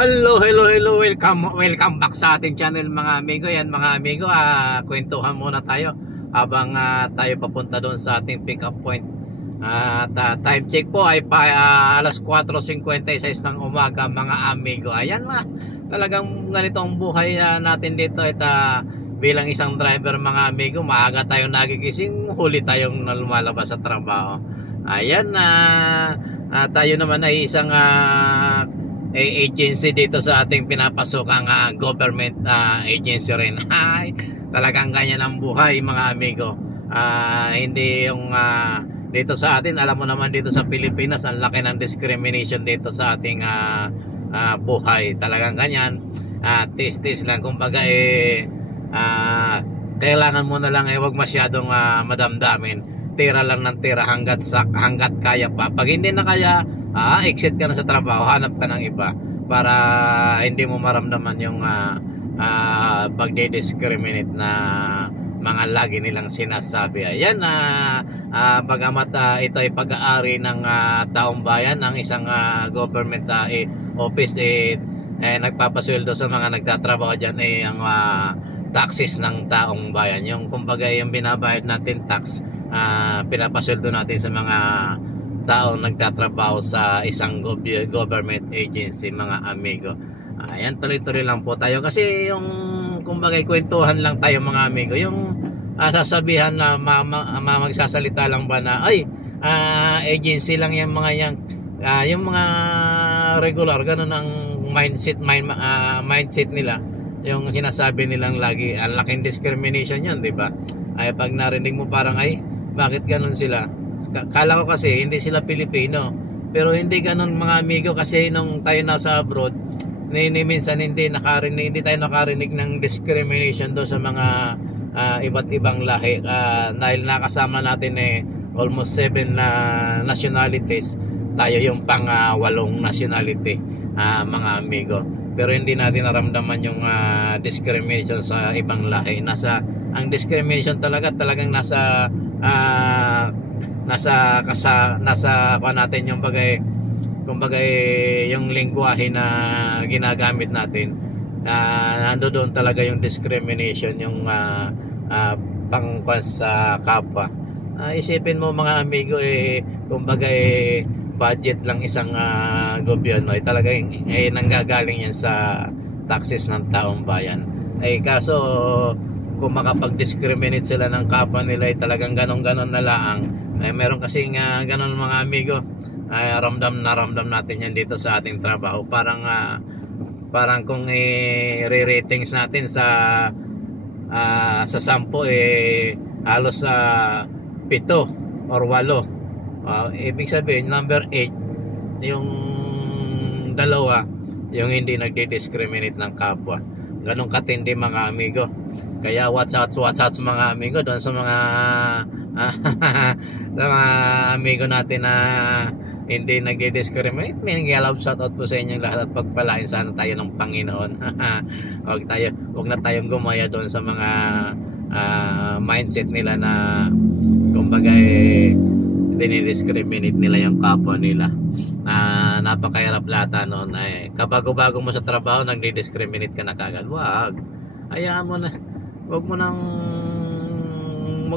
Hello, welcome back sa ating channel mga amigo. Yan mga amigo, kwentuhan muna tayo habang tayo papunta doon sa ating pick up point. Time check po ay alas 4:56 ng umaga mga amigo. Ayan talagang ganito ang buhay natin dito. Bilang isang driver mga amigo, maaga tayong nagigising, huli tayong lumalabas sa trabaho. Ayan, tayo naman ay isang agency dito sa ating pinapasokang government agency rin. Ay, talagang ganyan ang buhay mga amigo. Hindi yung dito sa atin, alam mo naman dito sa Pilipinas, ang laki ng discrimination dito sa ating buhay. Talagang ganyan. Tis-tis lang, kumbaga kailangan mo na lang wag masyadong madamdamin. Tira lang ng tira hanggat kaya pa. Pag hindi na kaya, exit ka na sa trabaho, hanap ka ng iba para hindi mo maramdaman yung pagde-discriminate na mga lagi nilang sinasabi. Ayan, bagamat ito ay pag-aari ng taong bayan, ng isang government office, nagpapasweldo sa mga nagtatrabaho dyan ang taxes ng taong bayan. Yung kumbaga yung binabayad natin tax, pinapasweldo natin sa mga taong nagtatrabaho sa isang government agency mga amigo. Ayan, tuloy-tuloy lang po tayo kasi yung kumbaga kwentuhan lang tayo mga amigo. Yung sasabihan na magsasalita lang ba na agency lang yung mga yung mga regular, ganun ang mindset nila. Yung sinasabi nilang lagi, ang laking discrimination yun, di ba? Ay pag narinig mo parang bakit ganun sila? Kala ko kasi hindi sila Pilipino, pero hindi ganun mga amigo, kasi nung tayo nasa abroad, minsan hindi tayo nakarinig ng discrimination do sa mga iba't ibang lahi, dahil nakasama natin almost 7 nationalities. Tayo yung pang 8 nationality mga amigo, pero hindi natin naramdaman yung discrimination sa ibang lahi. Ang discrimination talagang nasa natin yung kumbaga yung lengguwahe na ginagamit natin. Nandoon talaga yung discrimination, yung pangkwan sa kapwa. Isipin mo mga amigo, kumbaga budget lang isang gobyerno ay talagang nanggagaling yan sa taxes ng taong bayan. Kaso kung makapag-discriminate sila ng kapwa nila, talagang ganon-ganon na laang. Meron kasing ganon mga amigo. Ramdam natin yan dito sa ating trabaho. Parang kung re-ratings natin sa 10, halos 7 or 8. Ibig sabihin number 8 yung dalawa yung hindi nagdi-discriminate ng kapwa. Ganong katindi mga amigo. Kaya watch out mga amigo doon sa mga sa mga amigo natin na hindi nagdi-discriminate. May love shout out po sa inyong lahat at pagpalain sana tayo ng Panginoon. Wag na tayong gumaya doon sa mga mindset nila na kumbaga dinidiscriminate nila yung kapwa nila. Napakahirap lata noon. Kabago-bago mo sa trabaho, nagdi-discriminate ka na kagad. Wag. Hayaan mo na. Wag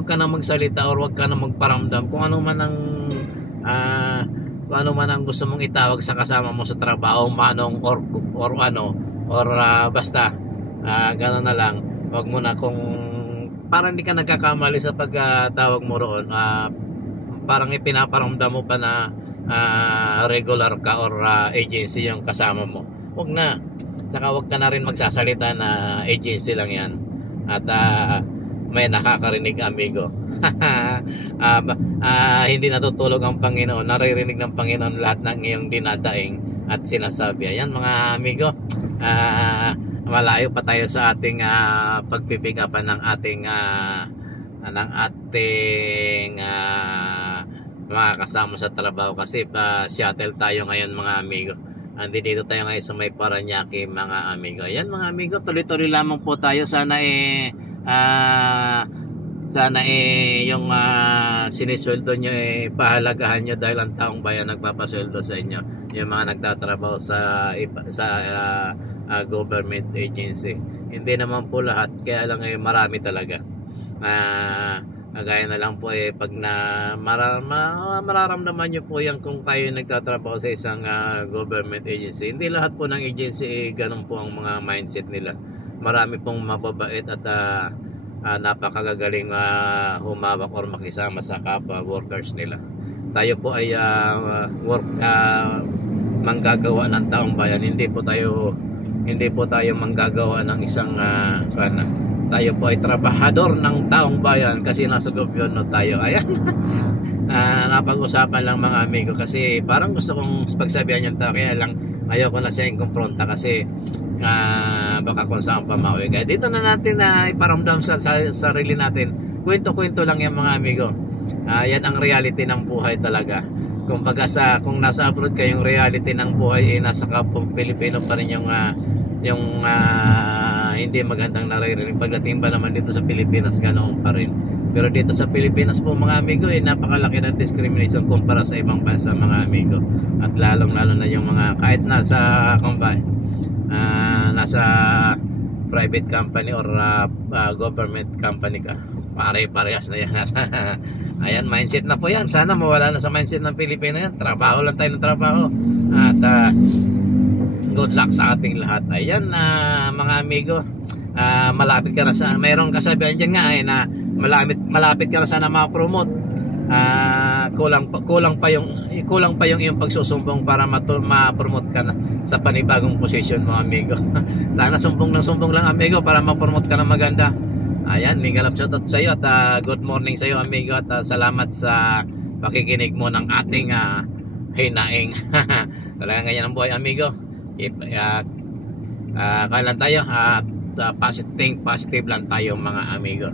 ka na magsalita or wag ka na magparamdam kung ano man ang gusto mong itawag sa kasama mo sa trabaho, manong or basta gano'n na lang. Wag mo na, kung parang hindi ka nagkakamali sa pagtawag mo roon, parang ipinaparamdam mo pa na regular ka or agency yung kasama mo. Wag na. Saka wag ka na rin magsasalita na agency lang yan at may nakakarinig amigo. Hindi natutulog ang Panginoon, naririnig ng Panginoon lahat ng iyong dinadaing at sinasabi. Ayan mga amigo, malayo pa tayo sa ating pagpipigapan ng ating mga kasama sa trabaho, kasi shuttle tayo ngayon mga amigo. Dito tayo ngayon sa may Paranaque mga amigo. Ayan mga amigo, tuloy-tuloy lamang po tayo. Sana sana yung sinisweldo nyo pahalagahan nyo dahil ang taong bayan nagpapasweldo sa inyo, yung mga nagtatrabaho sa government agency. Hindi naman po lahat, kaya lang marami talaga. Gaya na lang po pag mararamdaman nyo po yan kung kayo nagtatrabaho sa isang government agency. Hindi lahat po ng agency ganun po ang mga mindset nila. Marami pong mababait at napakagagaling humawak or makisama sa kapwa workers nila. Tayo po ay manggagawa ng taong bayan. Hindi po tayo manggagawa ng isang tayo po ay trabahador ng taong bayan kasi nasa gobyerno tayo. Ayan. Napag-usapan lang mga amigo kasi parang gusto kong pagsabihan yung tao, kaya lang ayoko na siyang kumpronta kasi baka kung saan pamawi. Kaya dito na natin iparamdam sa sarili natin. Kwento-kwento lang yung mga amigo. Yan ang reality ng buhay talaga. Kung nasa abroad kayong reality ng buhay nasa kapwa Pilipino pa rin yung hindi magandang naririnig. Pagdating pa naman dito sa Pilipinas, ganoon pa rin. Pero dito sa Pilipinas po mga amigo, napakalaki ng discrimination kumpara sa ibang bansa mga amigo. At lalong-lalo na yung mga kahit nasa private company or government company ka, pare-parehas na yan. Ayan, mindset na po yan. Sana mawala na sa mindset ng Pilipino yan. Trabaho lang tayo ng trabaho. At good luck sa ating lahat. Ayan, mga amigo, malapit ka na sa, mayroong kasabihan dyan nga na malapit ka na sana ma-promote. Kulang pa yung iyong pagsusumbong para ma-promote ka na sa panibagong position mo amigo. Sana sumbong lang amigo para ma-promote ka na maganda. Ayan, mingalap shoutout sa iyo at good morning sa iyo amigo at salamat sa pakikinig mo ng ating hinaing. Talagang ganyan ang buhay amigo. Kailan tayo at positive lang tayo mga amigo.